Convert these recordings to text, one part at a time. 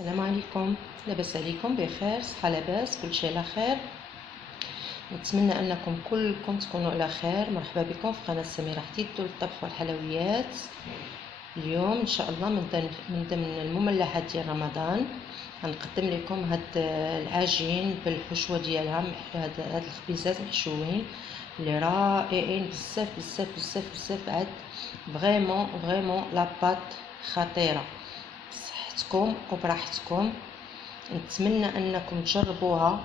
السلام عليكم. لاباس عليكم؟ بخير، صحه لاباس، كلشي على خير. نتمنى انكم كلكم تكونوا على خير. مرحبا بكم في قناه سميره حديد للطبخ والحلويات. اليوم ان شاء الله من ضمن المملحات ديال رمضان غنقدم لكم هاد العجين بالحشوه ديالها. هاد الخبيزات محشوين اللي رائعين بزاف بزاف بزاف بزاف. عاد فريمون لاباط خطيره. بصحتكم وبراحتكم، نتمنى انكم تجربوها.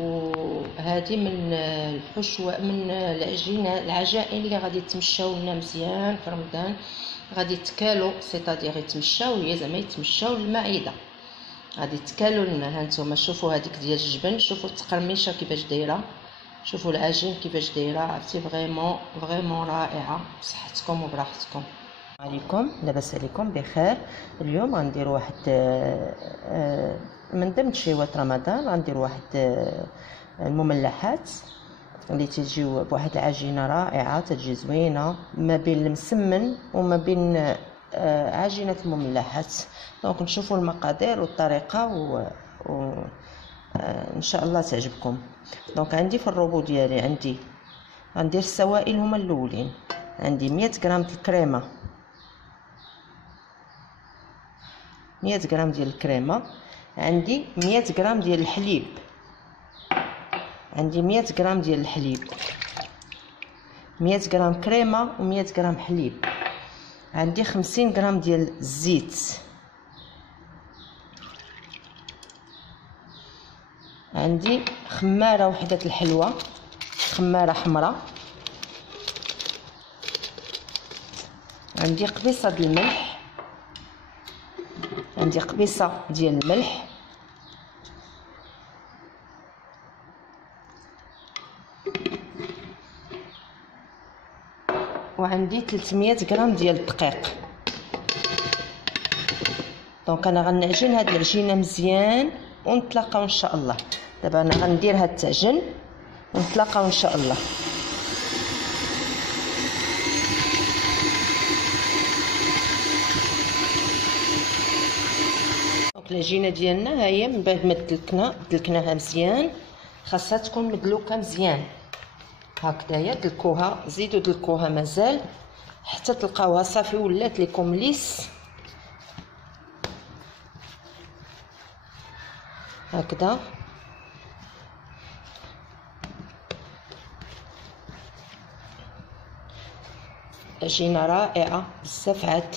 وهذه من الحشوه، من العجائن اللي غادي تمشاو لنا مزيان في رمضان. غادي تكالو سيتادير يتمشاو، هي زعما يتمشاو للمعده، غادي تكالو لنا. هانتوما شوفوا هذيك ديال الجبن، شوفوا التقرميشه كيفاش دايره، شوفوا العجين كيفاش دايره. عرفتي فريمون رائعه. بصحتكم وبراحتكم. عليكم، لاباس عليكم؟ بخير. اليوم غندير واحد من ضمن شيوات رمضان، غندير واحد المملحات اللي تجيو بواحد العجينه رائعه، تجي زوينه ما بين المسمن وما بين عجينه المملحات. دونك نشوفوا المقادير والطريقه و ان شاء الله تعجبكم. دونك عندي في الروبو ديالي عندي غندير السوائل هما الاولين. عندي 100 غرام د الكريمه، 100 غرام ديال الكريمه. عندي 100 غرام ديال الحليب، عندي 100 غرام ديال الحليب، 100 غرام كريمه و100 غرام حليب. عندي 50 غرام ديال الزيت، عندي خماره وحده الحلوى، خماره حمراء، عندي قبيصه ديال الملح، عندي قبيصه ديال الملح، وعندي 300 غرام ديال الدقيق. دونك انا غنعجن هاد العجينه مزيان ونتلاقاو ان شاء الله. دابا انا غندير هاد التعجن ونتلاقاو ان شاء الله. دونك العجينه ديالنا ها هي. من بعد ما دلكناها مزيان، خاصها تكون مدلوكه مزيان هكذايا. دلكوها، زيدوا دلكوها مازال حتى تلقاوها صافي ولات لكم ليس هكذا. عجينه رائعه بزاف. عاد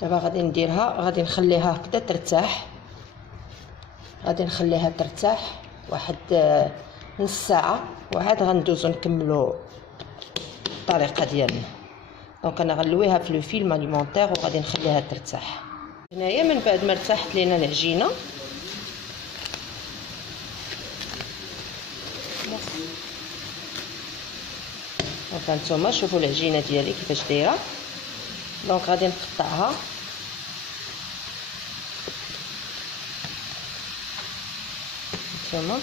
دابا غادي نديرها، غادي نخليها هكذا ترتاح، غادي نخليها ترتاح واحد نص ساعه، وعاد غندوزو نكملو الطريقه ديالنا. دونك انا غنلويها في لو فيلم اليمونتير وغادي نخليها ترتاح. هنايا من بعد ما ارتاحت لينا العجينه، دونك هانتوما شوفوا العجينه ديالي كيفاش دايره. دونك غادي نقطعها، هانتوما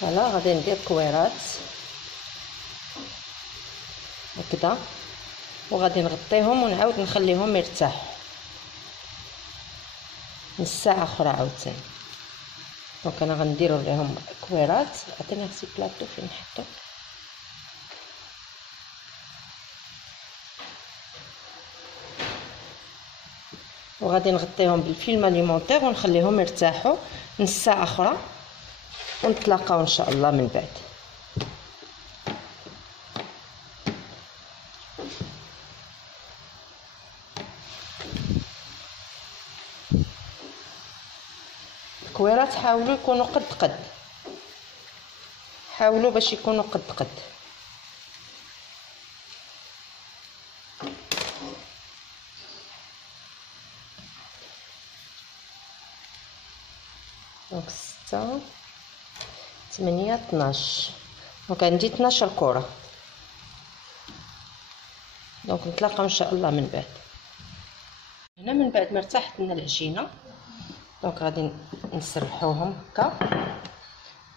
فوالا. غادي ندير كويرات هكذا، وغادي نغطيهم ونعاود نخليهم يرتاحوا نص ساعه اخرى عاوتاني. دونك انا غنديروا لهم كويرات. عطيني هاد البلاطو فين نحطو. وغادي نغطيهم بالفيلم اليمونتير ونخليهم يرتاحوا نص ساعه اخرى، ونتلاقاو ان شاء الله من بعد. الكويرات حاولوا يكونوا قد، حاولوا باش يكونوا قد. دونك 6 8 12. دونك عندي 12 كره. دونك نتلاقاو ان شاء الله من بعد. هنا من بعد ما ارتاحت لنا العجينه، دونك غادي نسرحوهم هكا،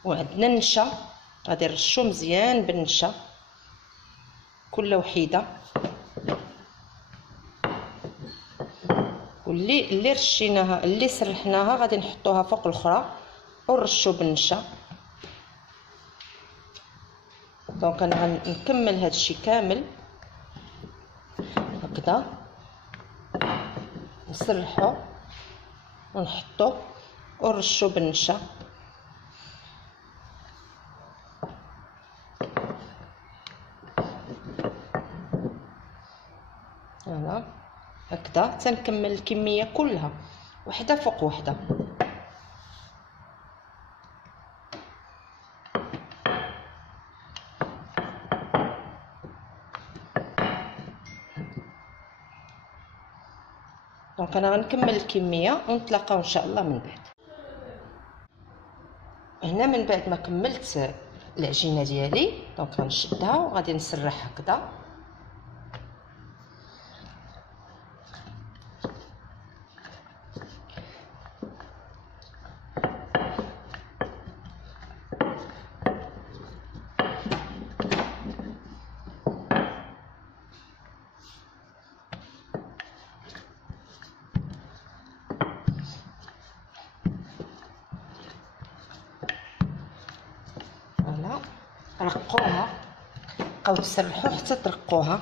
وعندنا النشا غادي نرشو مزيان بالنشا كل وحيده، واللي رشيناها اللي سرحناها غادي نحطوها فوق الاخرى ونرشو بالنشا. دونك انا غنكمل هادشي كامل هكذا، نسرحو ونحطو ونرشو بالنشا. فوالا هكذا تنكمل الكميه كلها وحده فوق وحده. دونك انا غنكمل الكميه ونتلاقاو ان شاء الله من بعد. هنا من بعد ما كملت العجينه ديالي، دونك غنشدها وغادي نسرح هكذا. فوالا رقوها، بقاو تسرحوا حتى ترقوها.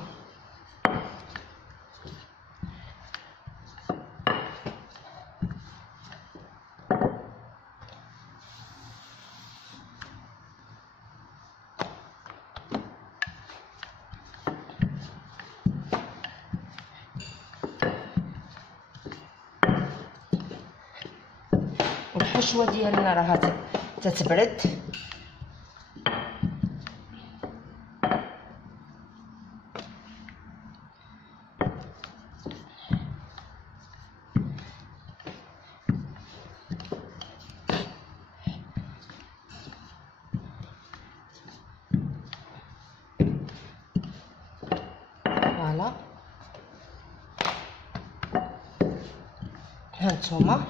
والحشوه ديالنا راها تتبرد. فوالا هانتوما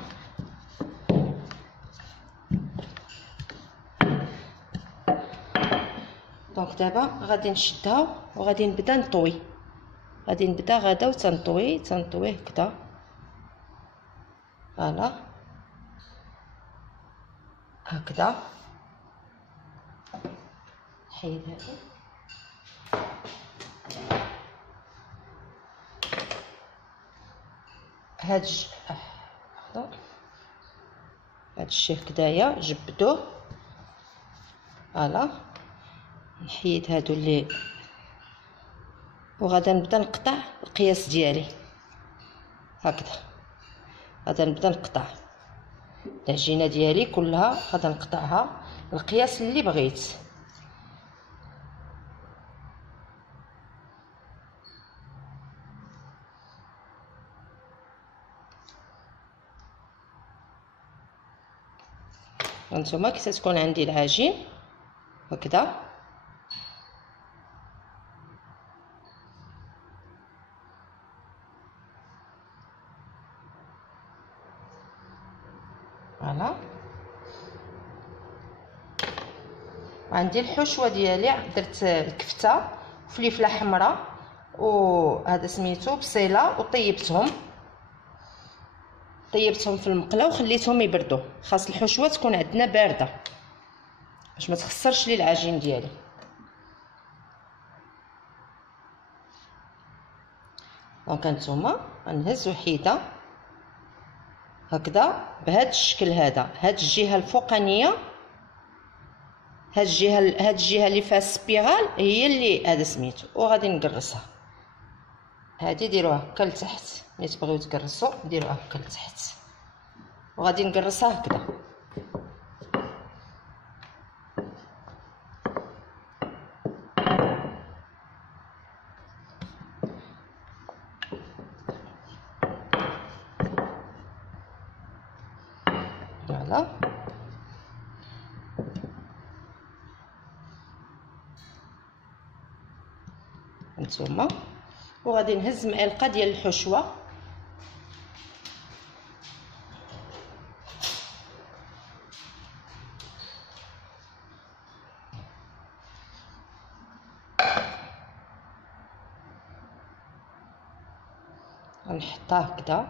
دونك دابا غادي نشدها وغادي نبدا نطوي. غادي نبدا غدا وتنطوي هكذا. فوالا هكذا. حيد هاد الشيء هكذايا جبدوه. فوالا نحيد هادو اللي، وغادا نبدا نقطع القياس ديالي هكذا. غادا نبدا نقطع العجينه ديالي كلها، غادا نقطعها القياس اللي بغيت. هانتوما كي تكون عندي العجين هكذا، فوالا عندي الحشوه ديالي، درت الكفته وفليفله حمراء وهذا سميتو بصيله، وطيبتهم في المقله وخليتهم يبردوا. خاص الحشوه تكون عندنا بارده باش ما تخسرش لي العجين ديالي. دونك هانتوما غنهز وحيده هكذا بهذا الشكل هذا. هاد الجهه الفوقانيه، هاد الجهه اللي فيها السبيرال هي اللي هذا سميتو، وغادي نقرصها. هادي ديروها هكا لتحت، ملي تبغيو تقرصوا ديروها هكا لتحت، وغادي نقرصها هكذا. فوالا هانتوما. وغادي نهز معلقه ديال الحشوه غنحطها هكذا.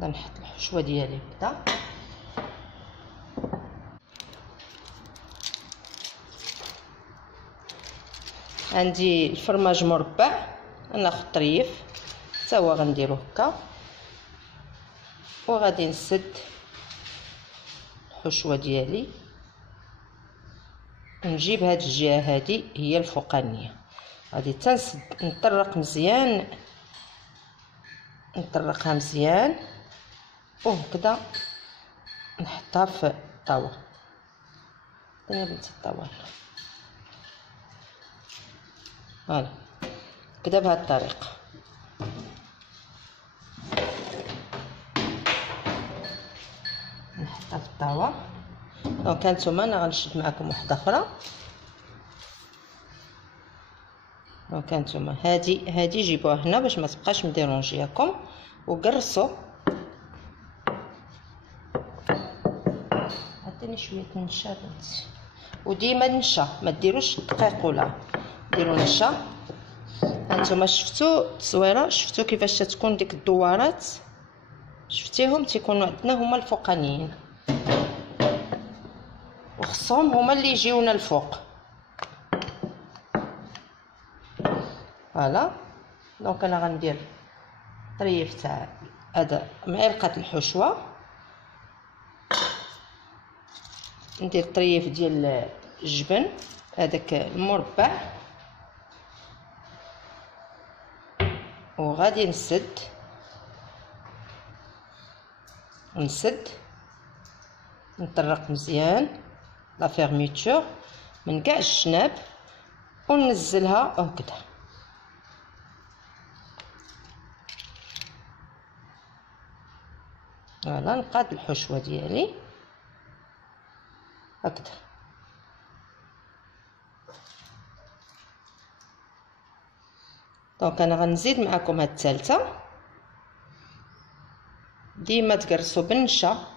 غنحط الحشوه ديالي هكذا. عندي الفرماج مربع، ناخذ طريف حتى هو غنديرو هكا، وغادي نسد الحشوه ديالي ونجيب هاد الجهه هادي هي الفوقانيه، غادي تنسد نطرق مزيان، نطرقها مزيان وهكذا نحطها في الطاوه. انا بنت الطاوه فوالا كدا بهاد الطريقه. نحطها في الطاوه. دونك هانتوما انا غنشد معكم واحده اخرى. دونك هانتوما هادي جيبوها هنا باش ما تبقاش مديرونجياكم، وقرصوا. عطيني شويه النشا بنتي، وديما النشا ما ديروش الدقيق ولا ديروا نشا. هانتوما شفتوا التصويره، شفتوا كيفاش تكون ديك الدوارات، شفتيهم تيكونوا عندنا هما الفوقانيين، وخصهم هما اللي يجيونا الفوق. فوالا. دونك انا غندير طريف تاع هذا معلقه الحشوه، ندير طريف ديال الجبن هذاك المربع، وغادي نسد نطرق مزيان لا فيرميتور من كاع الجناب وننزلها هكذا. فوالا نقاد الحشوه ديالي هكذا. دونك انا غنزيد معكم هاد الثالثه. ديما تقرصوا بالنشا،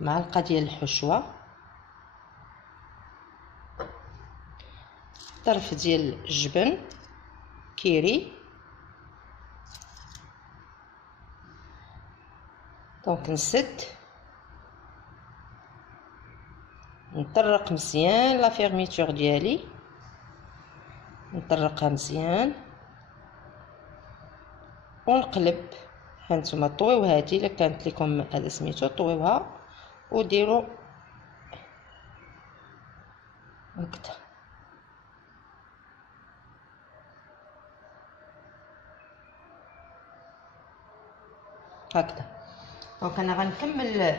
معلقه ديال الحشوه، طرف ديال الجبن كيري. دونك نسد نطرق مزيان لا فيرميتور ديالي، نطرقها مزيان ونقلب. هانتوما طويو هادي الا كانت لكم هذا سميتو طويوها وديروا هكذا. هكذا. دونك انا غنكمل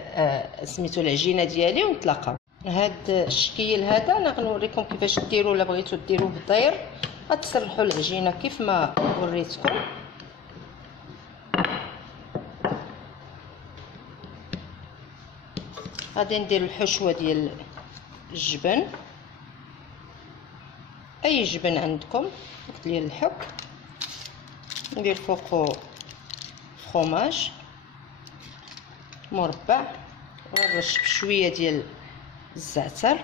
سميتو العجينه ديالي ونتلاقاو. هاد الشكل هذا انا غنوريكم كيفاش ديروا. الا بغيتو ديروه بالداير غتسرحوا العجينه كيف ما وريتكم. غادي ندير الحشوه ديال الجبن، اي جبن عندكم ديال الحك، ندير فوقو فروماج مربع، ونرش بشويه ديال الزعتر.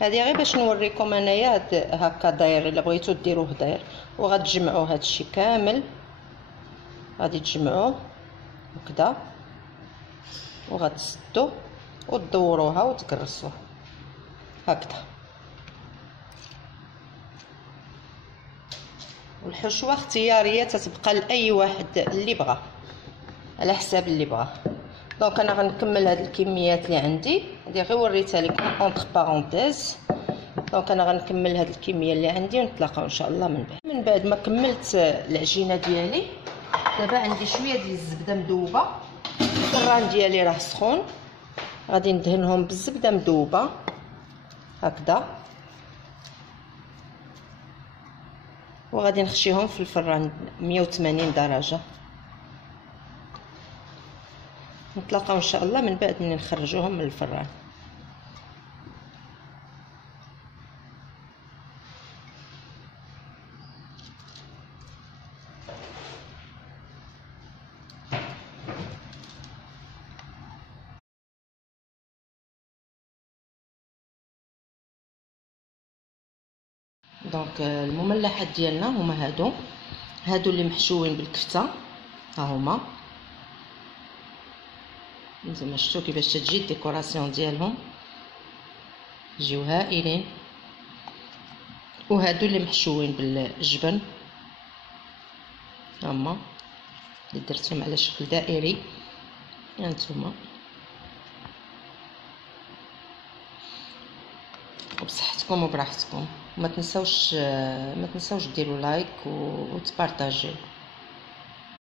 هذه غير باش نوريكم انايا هكا داير. الا بغيتو ديروه داير، وغتجمعوا هادشي كامل، غادي تجمعوه هكذا وغتسدوا وتدوروها وتقرصوه هكذا. والحشوه اختياريه تتبقى لاي واحد اللي بغى على حساب اللي بغى. دونك انا غنكمل هاد الكميات اللي عندي، هادي غير وريتها لكم اونتر بارونتيز. دونك انا غنكمل هاد الكميه اللي عندي ونتلاقاو ان شاء الله من بعد ما كملت العجينه ديالي. دابا عندي شويه ديال الزبده مذوبه، الفران ديالي راه سخون، غادي ندهنهم بالزبده مذوبه هكذا، وغادي نخشيهم في الفران 180 درجه. نتلاقاو ان شاء الله من بعد ملي نخرجوهم من الفران. دونك المملحات ديالنا هما هادو اللي محشوين بالكفته، ها هما زعما شفتوا كيفاش تجي الديكوراسيون ديالهم، يجيو هائلين. وهادو اللي محشوين بالجبن، هما اللي درتهم على شكل دائري. هانتوما وبصحتكم وبراحتكم. ما تنساوش ديروا لايك وتبارطاجيو.